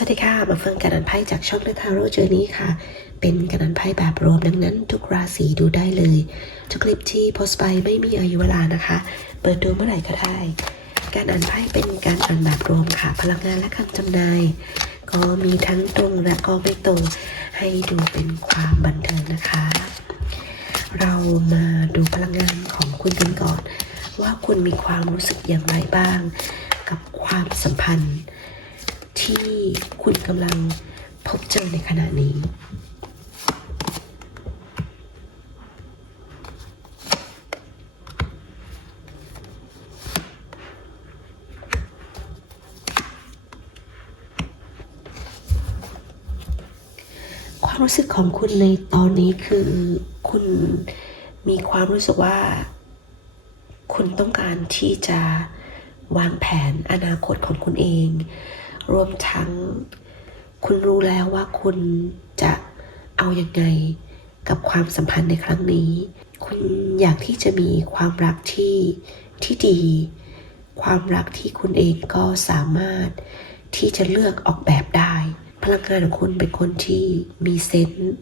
สวัสดีค่ะ มาฟังการอ่านไพ่จากช่องเดอะทาโร่เจอร์นี้ค่ะ เป็นการอ่านไพ่แบบรวมดังนั้น ทุกราศีดูได้เลย ทุกคลิปที่โพสต์ไปไม่มีอายุเวลานะคะ เปิดดูเมื่อไหร่ก็ได้ การอ่านไพ่เป็นการอ่านแบบรวมค่ะ พลังงานและคำจำนาย ก็มีทั้งตรงและก็ไม่ตรง ให้ดูเป็นความบันเทิงนะคะ เรามาดูพลังงานของคุณกันก่อน ว่าคุณมีความรู้สึกอย่างไรบ้าง กับความสัมพันธ์ ที่คุณกำลังพบเจอในขณะนี้ ความรู้สึกของคุณในตอนนี้คือคุณมีความรู้สึกว่า คุณต้องการที่จะวางแผนอนาคตของคุณเอง รวมทั้ง คุณรู้แล้วว่าคุณจะเอาอยัางไงกับความสัมพันธ์ในครั้งนี้ คุณอยากที่จะมีความรักที่ที่ดี ความรักที่คุณเองก็สามารถที่จะเลือกออกแบบได้ พลังงานของคุณเป็นคนที่มีเซนส์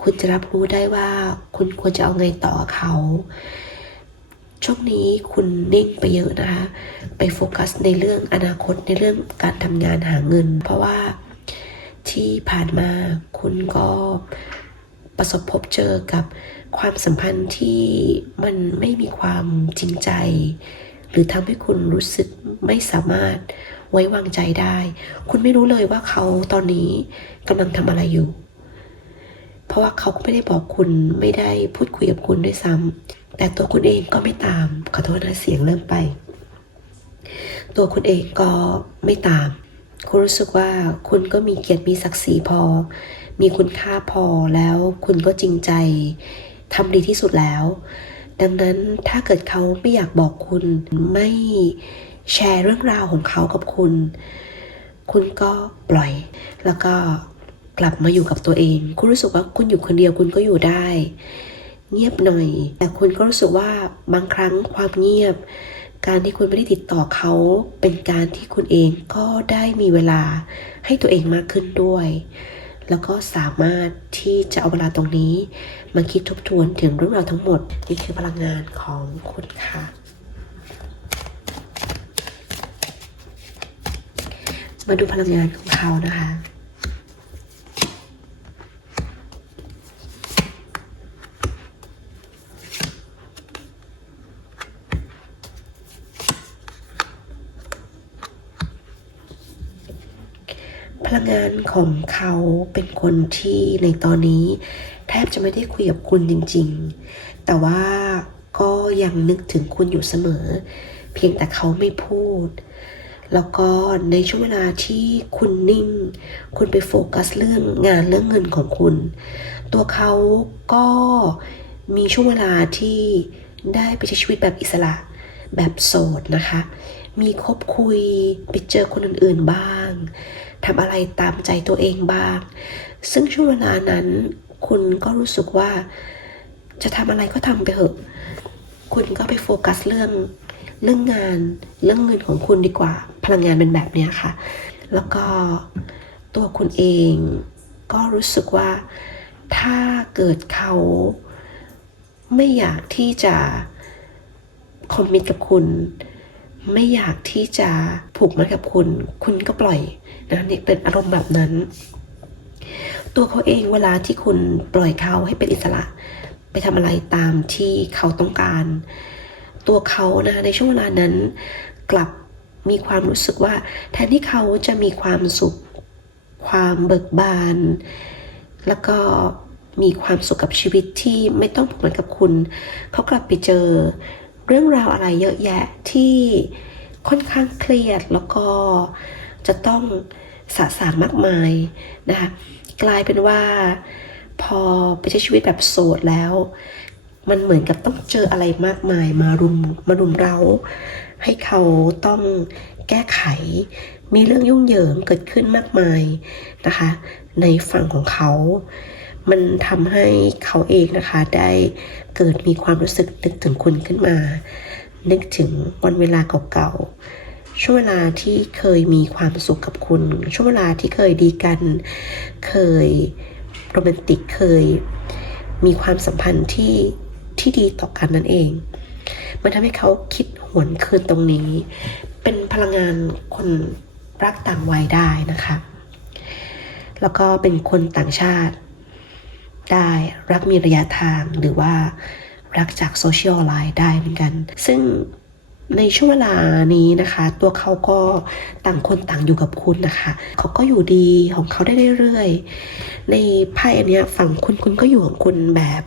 คุณจะรับรู้ได้ว่าคุณควรจะเอาไงต่อเขา ช่วงนี้คุณนิ่งไปเยอะนะคะ ไปโฟกัสในเรื่องอนาคตในเรื่องการทำงานหาเงิน เพราะว่าที่ผ่านมาคุณก็ประสบพบเจอกับความสัมพันธ์ที่มันไม่มีความจริงใจ หรือทำให้คุณรู้สึกไม่สามารถไว้วางใจได้ คุณไม่รู้เลยว่าเขาตอนนี้กำลังทำอะไรอยู่ เพราะว่าเขาก็ไม่ได้บอกคุณไม่ได้พูดคุยกับคุณด้วยซ้ำ แต่ตัวคุณเองก็ไม่ตาม ขอโทษนะเสียงเริ่มไป ตัวคุณเองก็ไม่ตาม คุณรู้สึกว่าคุณก็มีเกียรติมีศักดิ์ศรีพอ มีคุณค่าพอแล้วคุณก็จริงใจทำดีที่สุดแล้ว ดังนั้นถ้าเกิดเขาไม่อยากบอกคุณไม่แชร์เรื่องราวของเขากับคุณ คุณก็ปล่อย แล้วก็กลับมาอยู่กับตัวเอง คุณรู้สึกว่าคุณอยู่คนเดียวคุณก็อยู่ได้ เงียบหน่อย แต่คุณก็รู้สึกว่าบางครั้งความเงียบ การที่คุณไม่ได้ติดต่อเขาเป็นการที่คุณเองก็ได้มีเวลาให้ตัวเองมากขึ้นด้วย แล้วก็สามารถที่จะเอาเวลาตรงนี้ มาคิดทบทวนถึงเรื่องราวทั้งหมด นี่คือพลังงานของคุณค่ะมาดูพลังงานของเขานะคะ พลั งงานของเขาเป็นคนที่ในตอนนี้ แทบจะไม่ได้คุยกับคุณจริง ๆ แต่ว่าก็ยังนึกถึงคุณอยู่เสมอ เพียงแต่เขาไม่พูด แล้วก็ในช่วงเวลาที่คุณนิ่ง คุณไปโฟกัสเรื่องงานเรื่องเงินของคุณ ตัวเขาก็มีช่วงเวลาที่ได้ไปใช้ชีวิตแบบอิสระแบบโสดนะคะ มีคบคุยไปเจอคนอื่นๆบ้าง ทำอะไรตามใจตัวเองบ้าง ซึ่งช่วงเวลานั้น คุณก็รู้สึกว่า จะทำอะไรก็ทำไปเถอะ คุณก็ไปโฟกัสเรื่องเรื่องงานเรื่องเงินของคุณดีกว่า พลังงานเป็นแบบนี้ค่ะ แล้วก็ตัวคุณเองก็รู้สึกว่าถ้าเกิดเขาไม่อยากที่จะคอมมิตกับคุณ ไม่อยากที่จะผูกมัดกับคุณ คุณก็ปล่อย นะนี่เป็นอารมณ์แบบนั้น ตัวเขาเองเวลาที่คุณปล่อยเขาให้เป็นอิสระ ไปทำอะไรตามที่เขาต้องการ ตัวเขานะในช่วงเวลานั้นกลับมีความรู้สึกว่าแทนที่เขาจะมีความสุข ความเบิกบาน แล้วก็มีความสุขกับชีวิตที่ไม่ต้องผูกพันกับคุณ เขากลับไปเจอเรื่องราวอะไรเยอะแยะที่ค่อนข้างเครียดแล้วก็ จะต้องสะสางมากมายนะคะกลายเป็นว่าพอไปใช้ชีวิตแบบโสดแล้ว มันเหมือนกับต้องเจออะไรมากมายมารุมมารุมเรา ให้เขาต้องแก้ไข มีเรื่องยุ่งเหยิงเกิดขึ้นมากมายนะคะ ในฝั่งของเขา มันทำให้เขาเองนะคะได้เกิดมีความรู้สึกนึกถึงคุณขึ้นมา นึกถึงวันเวลาเก่าๆ ช่วงเวลาที่เคยมีความสุขกับคุณ ช่วงเวลาที่เคยดีกัน เคยโรแมนติกเคย มีความสัมพันธ์ที่ที่ดีต่อกันนั่นเอง มันทำให้เขาคิดหวนคืนตรงนี้ เป็นพลังงานคนรักต่างวัยได้นะคะ แล้วก็เป็นคนต่างชาติ ได้รักมีระยะทางหรือว่ารักจากโซเชียลไลน์ได้เหมือนกัน ซึ่ง ในช่วงเวลานี้นะคะ ตัวเขาก็ต่างคนต่างอยู่กับคุณนะคะ เขาก็อยู่ดีของเขาได้เรื่อยๆ ในไพ่อันนี้ฝั่งคุณคุณก็อยู่ของคุณแบบ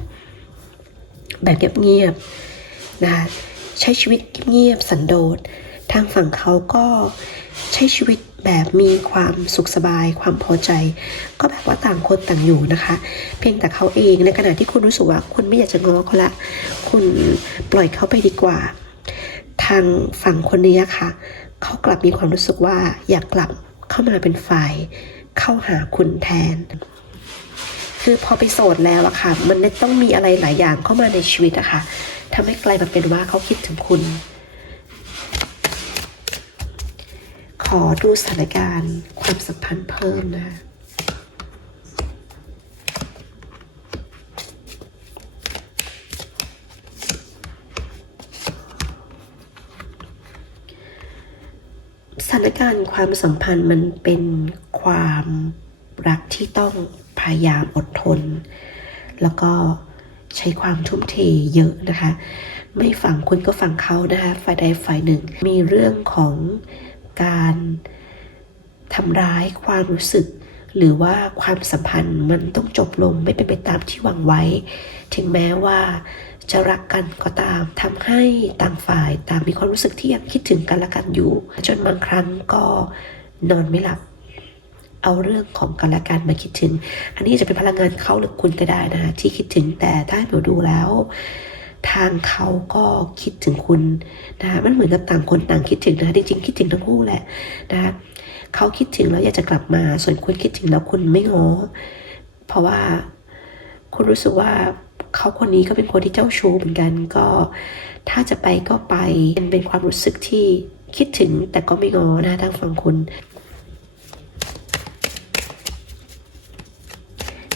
แบบเงียบๆนะคะใช้ชีวิตเงียบๆสันโดษทางฝั่งเขาก็ใช้ชีวิตแบบมีความสุขสบาย ความพอใจ ก็แบบว่าต่างคนต่างอยู่นะคะ เพียงแต่เขาเองในขณะที่คุณรู้สึกว่าคุณไม่อยากจะง้อเขาละ คุณปล่อยเขาไปดีกว่า ทางฝั่งคนนี้ค่ะ เขากลับมีความรู้สึกว่าอยากกลับเข้ามาเป็นฝ่าย เข้าหาคุณแทน คือพอไปโสดแล้วอะค่ะ มันต้องมีอะไรหลายอย่างเข้ามาในชีวิตอะค่ะทำให้กลายมาเป็นว่าเขาคิดถึงคุณ ขอดูสถานการณ์ความสัมพันธ์เพิ่มนะ สถานการณ์ความสัมพันธ์มันเป็นความรักที่ต้องพยายามอดทน แล้วก็ใช้ความทุ่มเทเยอะนะคะ ไม่ฝั่งคุณก็ฝั่งเขานะคะ ฝ่ายใดฝ่ายหนึ่ง มีเรื่องของการทำร้ายความรู้สึก หรือว่าความสัมพันธ์มันต้องจบลงไม่เป็นไปตามที่หวังไว้ ถึงแม้ว่า จะรักกันก็ตามทำให้ต่างฝ่ายต่างมีความรู้สึกที่ยังคิดถึงกันและกันอยู่ จนบางครั้งก็นอนไม่หลับ เอาเรื่องของกันและกันมาคิดถึง อันนี้จะเป็นพลังงานเขาหรือคุณก็ได้นะคะที่คิดถึงแต่ถ้าห้เราดูแล้ว ทางเขาก็คิดถึงคุณนะคะมันเหมือนกับต่างคนต่างคิดถึงนะคะจริงๆคิดถึงทั้งคู่แหละนะคะเขาคิดถึงแล้วอยากจะกลับมา ส่วนคุณคิดถึงแล้วคุณไม่ง้อเพราะว่าคุณรู้สึกว่า เขาคนนี้ก็เป็นคนที่เจ้าชู้เหมือนกันก็ ถ้าจะไปก็ไปเป็นเป็นความรู้สึกที่คิดถึงแต่ก็ไม่งอนะทางฝั่งคุณ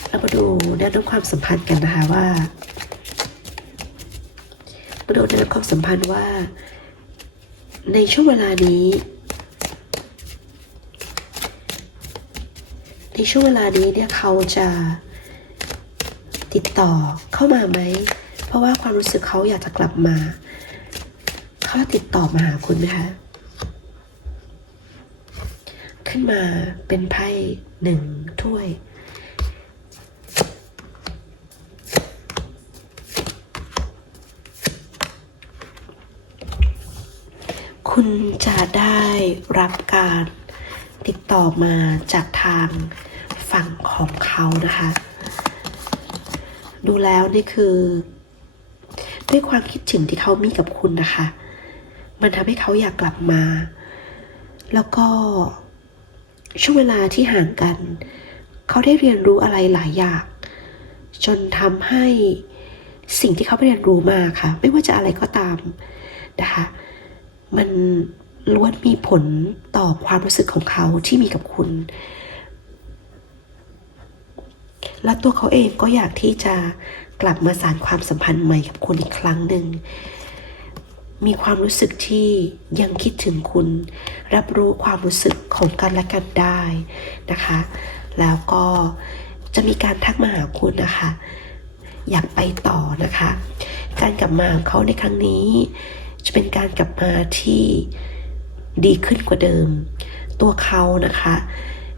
เรามาดูแนวโน้มความสัมพันธ์กันนะคะว่ามาดูแนวโน้มความสัมพันธ์ว่า ในช่วงเวลานี้ ในช่วงเวลานี้เนี่ยเขาจะ ติดต่อเข้ามาไหม เพราะว่าความรู้สึกเขาอยากจะกลับมา เขาติดต่อมาหาคุณไหมคะ ขึ้นมาเป็นไพ่หนึ่งถ้วยคุณจะได้รับการติดต่อมาจากทางฝั่งของเขานะคะ ดูแล้วนี่คือ ด้วยความคิดถึงที่เขามีกับคุณนะคะ มันทำให้เขาอยากกลับมา แล้วก็ช่วงเวลาที่ห่างกัน เขาได้เรียนรู้อะไรหลายอย่าง จนทำให้สิ่งที่เขาไปเรียนรู้มาค่ะ ไม่ว่าจะอะไรก็ตามนะคะ มันล้วนมีผลต่อความรู้สึกของเขาที่มีกับคุณ และตัวเขาเองก็อยากที่จะกลับมาสานความสัมพันธ์ใหม่กับคุณอีกครั้งหนึ่ง มีความรู้สึกที่ยังคิดถึงคุณ รับรู้ความรู้สึกของกันและกันได้นะคะ แล้วก็จะมีการทักมาหาคุณนะคะ อยากไปต่อนะคะ การกลับมาของเขาในครั้งนี้ จะเป็นการกลับมาที่ดีขึ้นกว่าเดิม ตัวเขานะคะ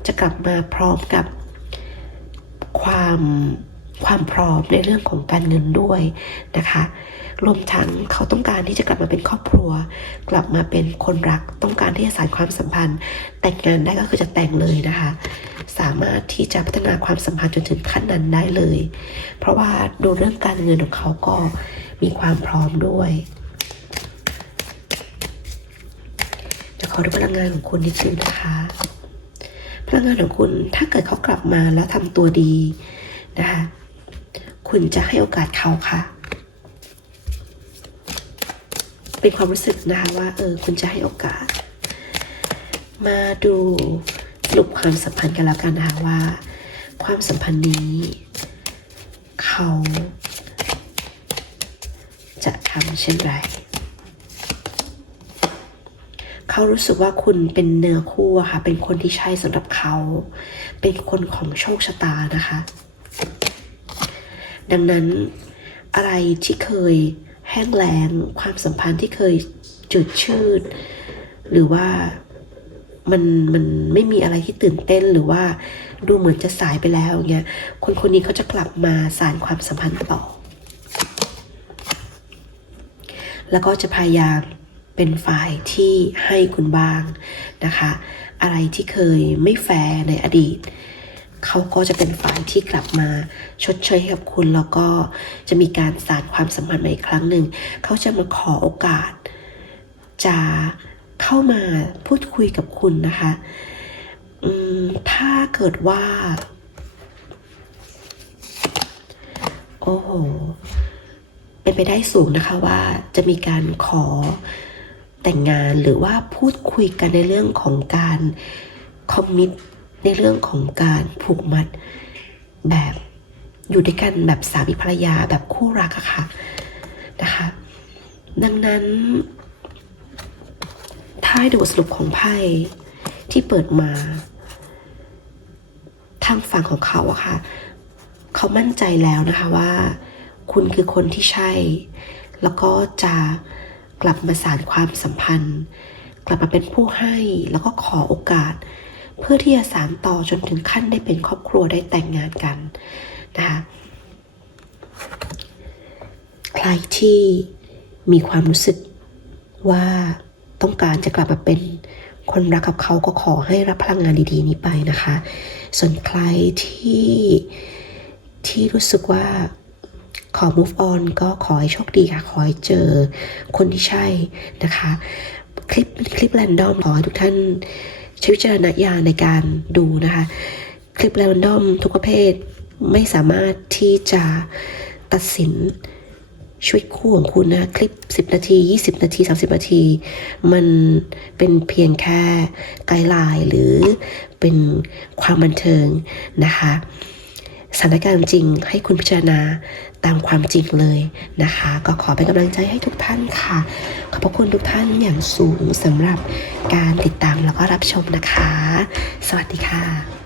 จะกลับมาพร้อมกับ ความความพร้อมในเรื่องของการเงินด้วยนะคะรวมทั้งเขาต้องการที่จะกลับมาเป็นครอบครัว กลับมาเป็นคนรักต้องการที่จะสานความสัมพันธ์ แต่งงานได้ก็คือจะแต่งเลยนะคะ สามารถที่จะพัฒนาความสัมพันธ์จนถึงขั้นนั้นได้เลย เพราะว่าดูเรื่องการเงินของเขาก็มีความพร้อมด้วยจะขอดูพลังงานของคุณนิดนึงนะคะ พลังงานของคุณถ้าเกิดเขากลับมาแล้วทำตัวดีนะคะคุณจะให้โอกาสเขาค่ะ เป็นความรู้สึกนะคะว่าเออคุณจะให้โอกาส มาดูสรุปความสัมพันธ์กันแล้วกันนะคะว่า ความสัมพันธ์นี้ เขาจะทำเช่นไร เขารู้สึกว่าคุณเป็นเนื้อคู่อะค่ะ เป็นคนที่ใช่สำหรับเขา เป็นคนของโชคชะตานะคะ ดังนั้นอะไรที่เคยแห้งแล้งความสัมพันธ์ที่เคยจืดชืด หรือว่ามันมันไม่มีอะไรที่ตื่นเต้นหรือว่าดูเหมือนจะสายไปแล้วเงี้ยคนคนนี้เขาจะกลับมาสานความสัมพันธ์ต่อ แล้วก็จะพยายาม เป็นฝ่ายที่ให้คุณบ้างนะคะ อะไรที่เคยไม่แฟร์ในอดีต เขาก็จะเป็นฝ่ายที่กลับมาชดเชยให้กับคุณ แล้วก็จะมีการสานความสัมพันธ์ใหม่อีกครั้งหนึ่ง เขาจะมาขอโอกาส จะเข้ามาพูดคุยกับคุณนะคะถ้าเกิดว่า โอ้โหเป็นไปได้สูงนะคะว่าจะมีการขอ แต่งงานหรือว่าพูดคุยกันในเรื่องของการคอมมิตในเรื่องของการผูกมัด แบบอยู่ด้วยกันแบบสามีภรรยาแบบคู่รักอะค่ะนะคะ ดังนั้นท้ายดูสรุปของไพ่ที่เปิดมาทางฝั่งของเขาอะค่ะ เขามั่นใจแล้วนะคะว่า คุณคือคนที่ใช่ แล้วก็จะ กลับมาสานความสัมพันธ์ กลับมาเป็นผู้ให้แล้วก็ขอโอกาส เพื่อที่จะสานต่อจนถึงขั้นได้เป็นครอบครัวได้แต่งงานกันนะคะใครที่มีความรู้สึกว่าต้องการจะกลับมาเป็นคนรักกับเขาก็ขอให้รับพลังงานดีๆ นี้ไปนะคะ ส่วนใครที่ที่รู้สึกว่า ขอ move on ก็ขอให้โชคดีค่ะ ขอให้เจอคนที่ใช่นะคะ คลิปคลิปแรนดอมขอให้ทุกท่านใช้วิจารณญาณในการดูนะคะ คลิปแรนดอมทุกประเภทไม่สามารถที่จะตัดสินชีวิตคู่ของคุณนะคลิป 10 นาที 20 นาที 30 นาที มันเป็นเพียงแค่ไกด์ไลน์หรือเป็นความบันเทิงนะคะสถานการณ์จริงให้คุณพิจารณา ตามความจริงเลยนะคะ ก็ขอเป็นกำลังใจให้ทุกท่านค่ะ ขอบพระคุณทุกท่านอย่างสูงสำหรับการติดตามแล้วก็รับชมนะคะ สวัสดีค่ะ